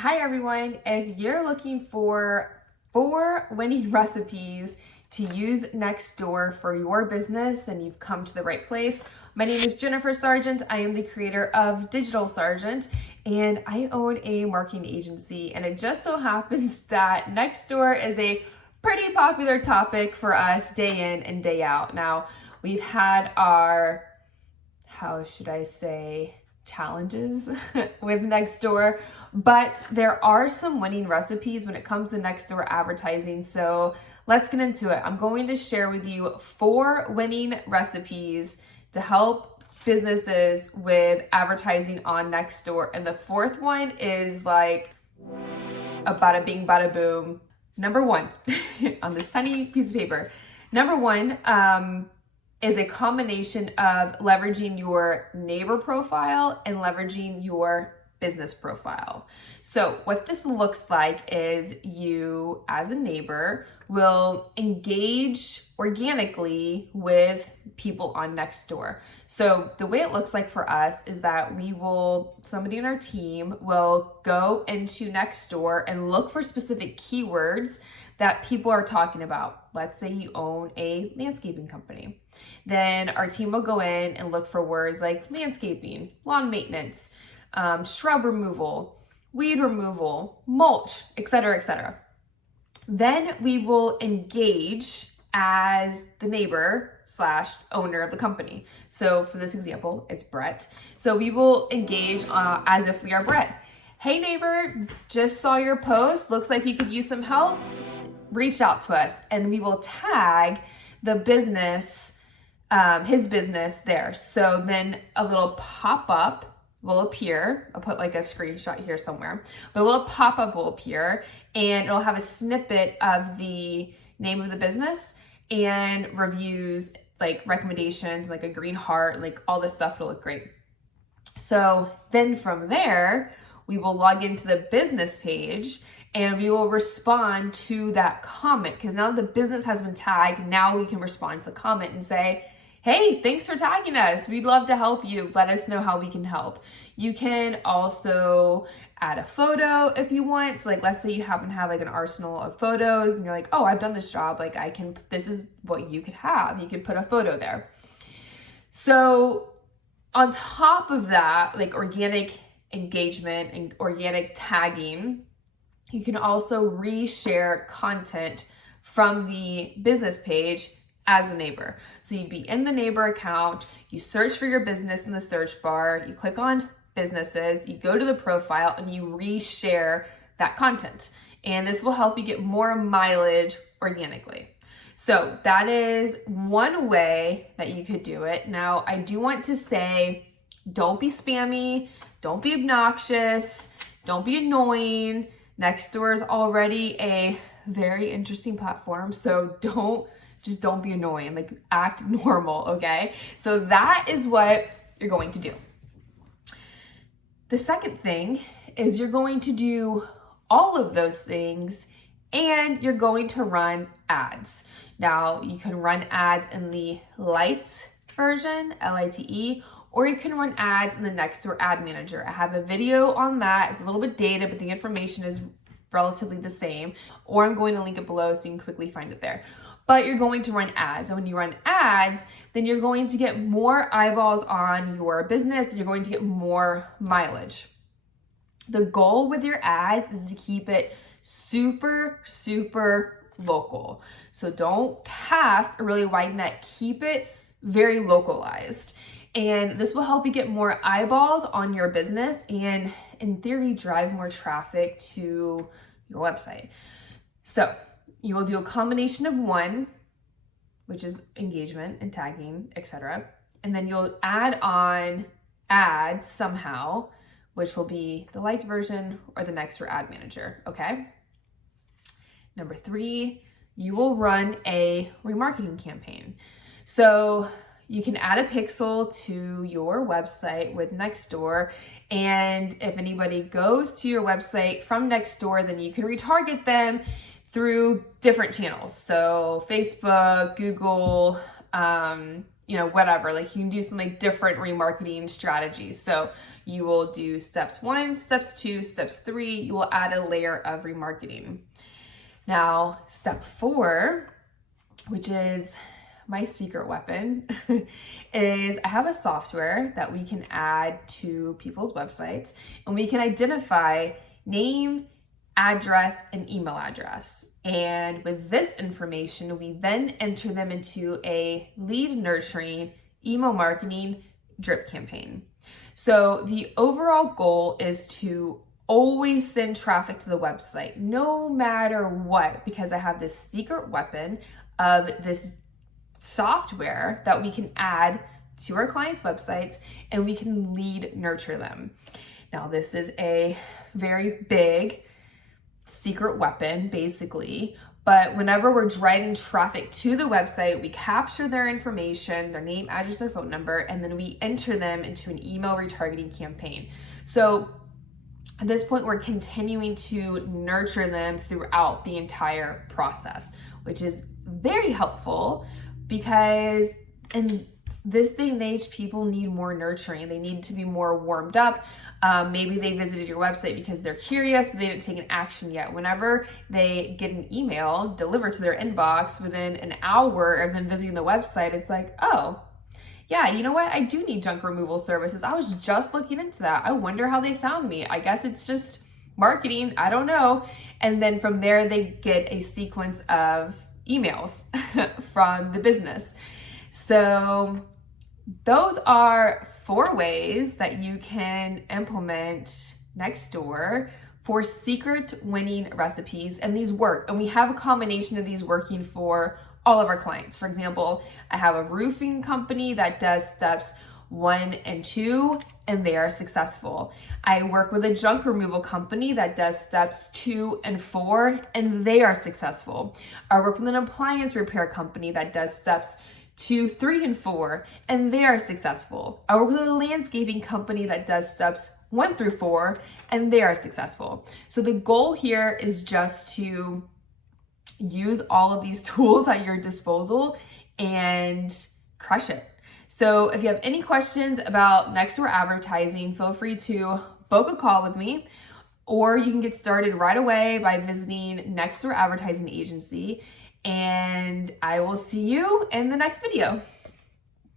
Hi everyone, if you're looking for 4 winning recipes to use Nextdoor for your business, then you've come to the right place. My name is Jennifer Sargeant. I am the creator of Digital Sargeant and I own a marketing agency, and it just so happens that Nextdoor is a pretty popular topic for us day in and day out. Now, we've had our, how should I say, challenges with Nextdoor, but there are some winning recipes when it comes to Nextdoor advertising. So let's get into it. I'm going to share with you 4 winning recipes to help businesses with advertising on Nextdoor. And the 4th one is like a bada bing, bada boom. Number 1 on this tiny piece of paper. Number 1, is a combination of leveraging your neighbor profile and leveraging your business profile. So what this looks like is you as a neighbor will engage organically with people on Nextdoor. So the way it looks like for us is that somebody in our team will go into Nextdoor and look for specific keywords that people are talking about. Let's say you own a landscaping company. Then our team will go in and look for words like landscaping, lawn maintenance, shrub removal, weed removal, mulch, etc., etc. Then we will engage as the neighbor / owner of the company. So for this example, it's Brett. So we will engage as if we are Brett. Hey neighbor, just saw your post. Looks like you could use some help. Reach out to us, and we will tag the business, his business there. So then a little pop-up will appear. I'll put like a screenshot here somewhere, but a little pop-up will appear and it'll have a snippet of the name of the business and reviews, like recommendations, like a green heart, and like all this stuff will look great. So then from there, we will log into the business page and we will respond to that comment, because now the business has been tagged. Now we can respond to the comment and say, hey, thanks for tagging us. We'd love to help you. Let us know how we can help. You can also add a photo if you want. So like, let's say you happen to have like an arsenal of photos and you're like, oh, I've done this job. Like this is what you could have. You could put a photo there. So on top of that, like organic engagement and organic tagging, you can also reshare content from the business page as the neighbor. So you'd be in the neighbor account, you search for your business in the search bar, you click on businesses, you go to the profile and you reshare that content. And this will help you get more mileage organically. So that is one way that you could do it. Now, I do want to say, don't be spammy, don't be obnoxious, don't be annoying. Nextdoor is already a very interesting platform, so don't be annoying, like act normal, okay? So that is what you're going to do. The second thing is you're going to do all of those things and you're going to run ads. Now, you can run ads in the light version, Lite, or you can run ads in the Nextdoor Ad Manager. I have a video on that. It's a little bit dated, but the information is relatively the same, or I'm going to link it below so you can quickly find it there. But you're going to run ads. And when you run ads, then you're going to get more eyeballs on your business and you're going to get more mileage. The goal with your ads is to keep it super, super local. So don't cast a really wide net. Keep it very localized. And this will help you get more eyeballs on your business and, in theory, drive more traffic to your website. So you will do a combination of 1, which is engagement and tagging, etc. And then you'll add on ads somehow, which will be the light version or the Nextdoor Ad Manager, okay? Number 3, you will run a remarketing campaign. So you can add a pixel to your website with Nextdoor, and if anybody goes to your website from Nextdoor, then you can retarget them through different channels. So Facebook, Google, whatever. Like you can do some like different remarketing strategies. So you will do steps 1, steps 2, steps 3. You will add a layer of remarketing. Now, step 4, which is my secret weapon, is I have a software that we can add to people's websites, and we can identify name, address, and email address. And with this information, we then enter them into a lead nurturing email marketing drip campaign. So the overall goal is to always send traffic to the website, no matter what, because I have this secret weapon of this software that we can add to our clients' websites, and we can lead nurture them. Now, this is a very big secret weapon, basically, but whenever we're driving traffic to the website, we capture their information, their name, address, their phone number, and then we enter them into an email retargeting campaign. So at this point, we're continuing to nurture them throughout the entire process, which is very helpful because in this day and age, people need more nurturing. They need to be more warmed up. Maybe they visited your website because they're curious, but they didn't take an action yet. Whenever they get an email delivered to their inbox within an hour of them visiting the website, it's like, oh, yeah, you know what? I do need junk removal services. I was just looking into that. I wonder how they found me. I guess it's just marketing. I don't know. And then from there, they get a sequence of emails from the business. So those are 4 ways that you can implement Nextdoor for secret winning recipes, and these work. And we have a combination of these working for all of our clients. For example, I have a roofing company that does steps 1 and 2, and they are successful. I work with a junk removal company that does steps 2 and 4, and they are successful. I work with an appliance repair company that does steps 2, 3, and 4, and they are successful. I work with a landscaping company that does steps 1 through 4, and they are successful. So the goal here is just to use all of these tools at your disposal and crush it. So if you have any questions about Nextdoor advertising, feel free to book a call with me, or you can get started right away by visiting Nextdoor Advertising Agency. And I will see you in the next video.